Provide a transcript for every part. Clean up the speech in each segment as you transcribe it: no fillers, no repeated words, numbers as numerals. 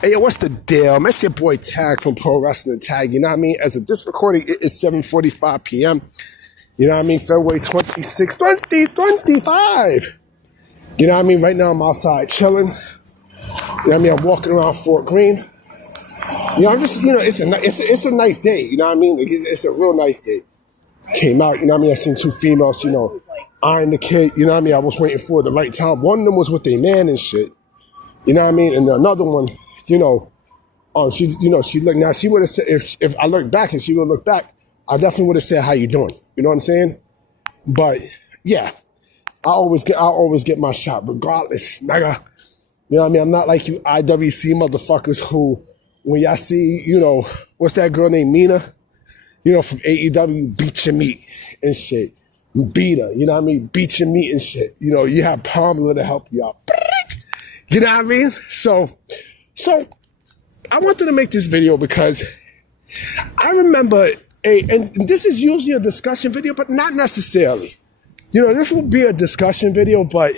Hey, yo, what's the deal? It's your boy Tag from Pro Wrestling Tag. You know what I mean? As of this recording, it is 7:45 p.m. You know what I mean? February 26, 2025. You know what I mean? Right now, I'm outside chilling. You know what I mean? I'm walking around Fort Greene. You know, I'm just, it's a nice day. You know what I mean? Like, it's a real nice day. Came out, you know what I mean? I seen two females, eyeing the kid. You know what I mean? I was waiting for the right time. One of them was with a man and shit. You know what I mean? And another one, she looked. Now she would have said, if I looked back and she would have looked back, I definitely would have said, "How you doing?" You know what I'm saying? But yeah, I always get my shot regardless, nigga. You know what I mean? I'm not like you IWC motherfuckers who, when y'all see, what's that girl named Mina? From AEW, beat your meat and shit. Beat her, you know what I mean? Beat your meat and shit. You have Pamela to help you out. You know what I mean? So I wanted to make this video because I remember, and this is usually a discussion video, but not necessarily. This will be a discussion video, but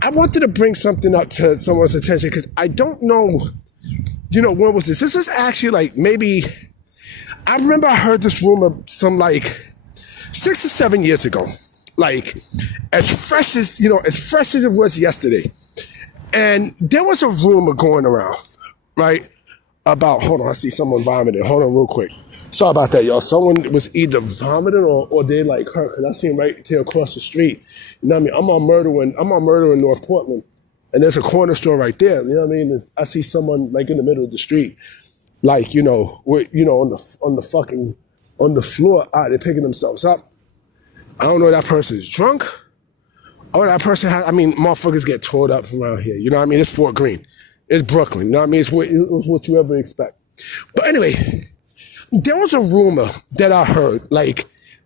I wanted to bring something up to someone's attention because I don't know, when was this? This was actually maybe, I remember I heard this rumor some 6 or 7 years ago, as fresh as it was yesterday. And there was a rumor going around, right? About, hold on, I see someone vomiting. Hold on real quick. Sorry about that, y'all. Someone was either vomiting or they hurt, because I seen right there across the street. You know what I mean? I'm on Murder in North Portland, and there's a corner store right there. You know what I mean? And I see someone in the middle of the street, on the floor, they're picking themselves up. I don't know if that person's drunk. Oh, that person motherfuckers get tore up around here. You know what I mean? It's Fort Greene. It's Brooklyn. You know what I mean? It's what you ever expect. But anyway, there was a rumor that I heard,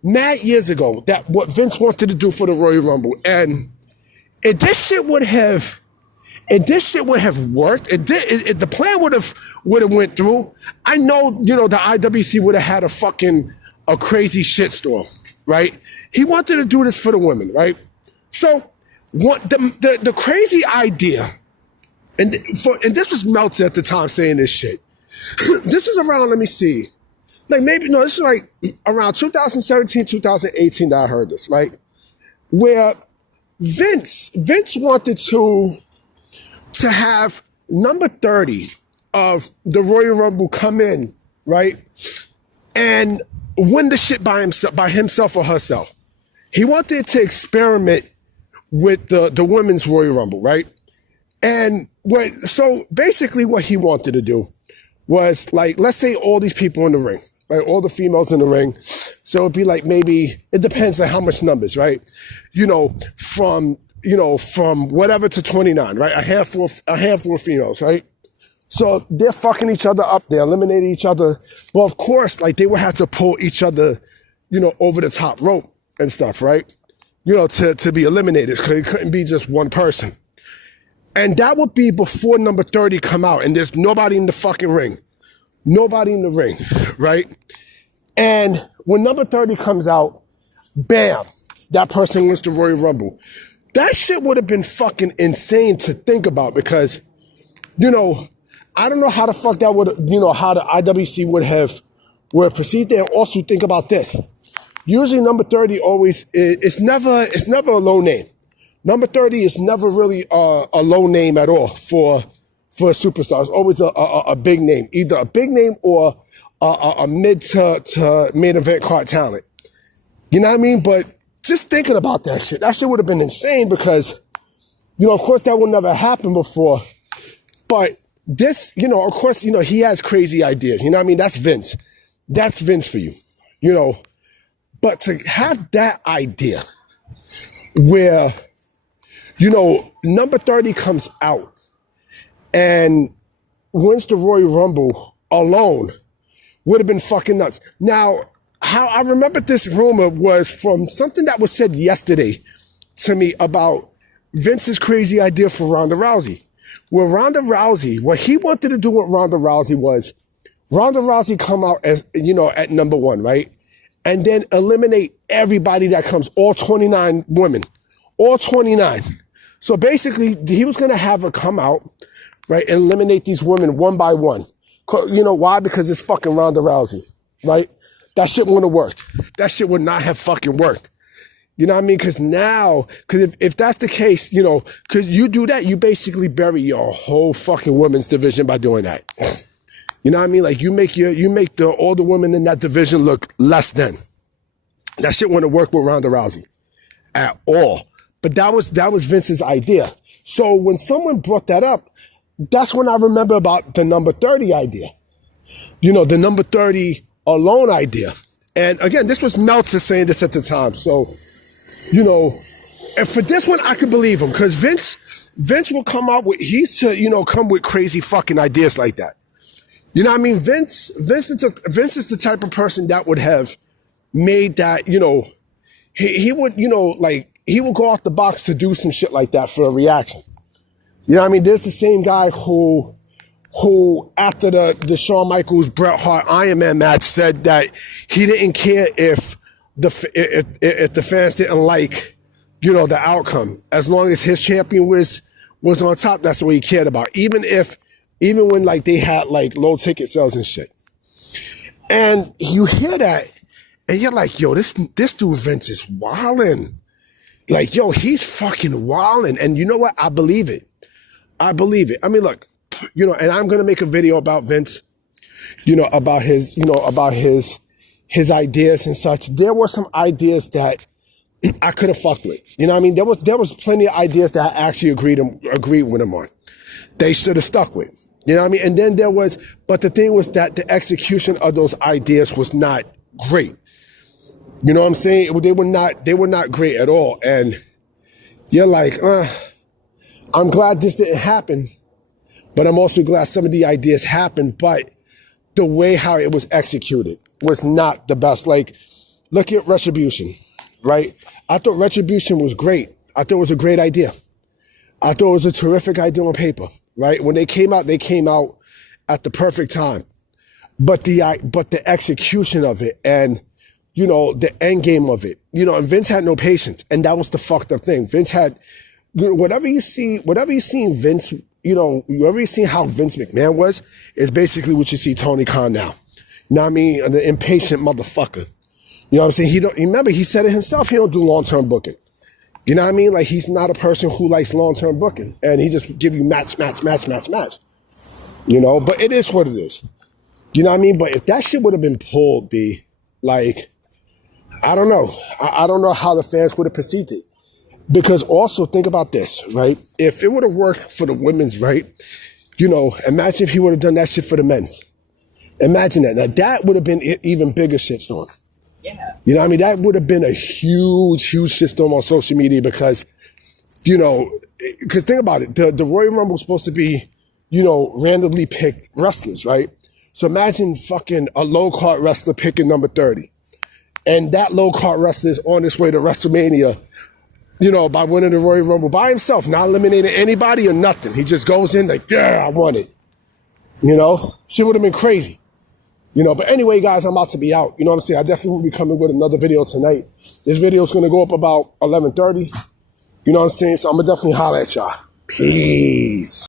mad years ago, that what Vince wanted to do for the Royal Rumble. And if this shit would have worked, if the plan would have went through, I know, the IWC would have had a crazy shitstorm, right? He wanted to do this for the women, right? So what the crazy idea, and this was Meltzer at the time saying this shit. This was around, let me see, this is around 2017, 2018 that I heard this, right? Where Vince wanted to have number 30 of the Royal Rumble come in, right? And win the shit by himself or herself. He wanted to experiment with the women's Royal Rumble, right? And so basically what he wanted to do was let's say all these people in the ring, right? All the females in the ring. So it'd be maybe, it depends on how much numbers, right? From whatever to 29, right? A handful of females, right? So they're fucking each other up. They're eliminating each other. Well, of course, they would have to pull each other, over the top rope and stuff, right? To be eliminated, because it couldn't be just one person. And that would be before number 30 come out, and there's nobody in the fucking ring. Nobody in the ring, right? And when number 30 comes out, bam, that person wins the Royal Rumble. That shit would have been fucking insane to think about, because, I don't know how the fuck that would, how the IWC would have proceeded. And also think about this. Usually number 30 always, it's never a low name. Number 30 is never really a low name at all for a superstar. It's always a big name, either a big name or a mid to main event card talent. You know what I mean? But just thinking about that shit would have been insane, because, of course that would never happen before. But this, of course, he has crazy ideas. You know what I mean? That's Vince. That's Vince for you, But to have that idea where, number 30 comes out and wins the Royal Rumble alone would have been fucking nuts. Now, how I remember this rumor was from something that was said yesterday to me about Vince's crazy idea for Ronda Rousey. Where Ronda Rousey, what he wanted to do with Ronda Rousey was Ronda Rousey come out as, at number 1, right? And then eliminate everybody that comes, all 29 women, all 29. So basically, he was going to have her come out, right? And eliminate these women one by one. You know why? Because it's fucking Ronda Rousey, right? That shit wouldn't have worked. That shit would not have fucking worked. You know what I mean? Because now, because if that's the case, you know, because you do that, you basically bury your whole fucking women's division by doing that. You know what I mean? Like you make all the women in that division look less than. That shit wouldn't work with Ronda Rousey at all. But that was Vince's idea. So when someone brought that up, that's when I remember about the number 30 idea. You know, the number 30 alone idea. And again, this was Meltzer saying this at the time. So, you know, and for this one, I could believe him because Vince will come out with, come with crazy fucking ideas like that. You know what I mean? Vince is the type of person that would have made that, you know, he would, you know, like he would go off the box to do some shit like that for a reaction. You know what I mean? There's the same guy who after the Shawn Michaels Bret Hart Iron Man match said that he didn't care if the fans didn't like, you know, the outcome. As long as his champion was on top, that's what he cared about. Even when like they had like low ticket sales and shit. And you hear that and you're like, yo, this dude Vince is wildin'. Like, yo, he's fucking wildin'. And you know what? I believe it. I believe it. I mean, look, you know, and I'm going to make a video about Vince, you know, about his ideas and such. There were some ideas that I could have fucked with. You know what I mean? There was plenty of ideas that I actually agreed with him on. They should have stuck with. You know what I mean? And then but the thing was that the execution of those ideas was not great. You know what I'm saying? They were not great at all. And you're like, I'm glad this didn't happen, but I'm also glad some of the ideas happened, but the way how it was executed was not the best. Like, look at Retribution, right? I thought Retribution was great. I thought it was a great idea. I thought it was a terrific idea on paper, right? When they came out at the perfect time. But the execution of it and, you know, the end game of it, you know, and Vince had no patience. And that was the fucked up thing. Vince had, whatever you see in Vince, you know, whatever you see how Vince McMahon was, is basically what you see Tony Khan now. You know what I mean? An impatient motherfucker. You know what I'm saying? Remember, he said it himself, he don't do long-term booking. You know what I mean? Like, he's not a person who likes long-term booking. And he just give you match. You know, but it is what it is. You know what I mean? But if that shit would have been pulled, like, I don't know. I don't know how the fans would have perceived it. Because also, think about this, right? If it would have worked for the women's, right? You know, imagine if he would have done that shit for the men's. Imagine that. Now, that would have been an even bigger shitstorm. Yeah. You know what I mean? That would have been a huge shitstorm on social media because, you know, because think about it. The Royal Rumble was supposed to be, you know, randomly picked wrestlers, right? So imagine fucking a low-card wrestler picking number 30. And that low-card wrestler is on his way to WrestleMania, you know, by winning the Royal Rumble by himself, not eliminating anybody or nothing. He just goes in like, yeah, I won it. You know? Shit would have been crazy. You know, but anyway, guys, I'm about to be out. You know what I'm saying? I definitely will be coming with another video tonight. This video is going to go up about 11:30. You know what I'm saying? So I'm going to definitely holler at y'all. Peace.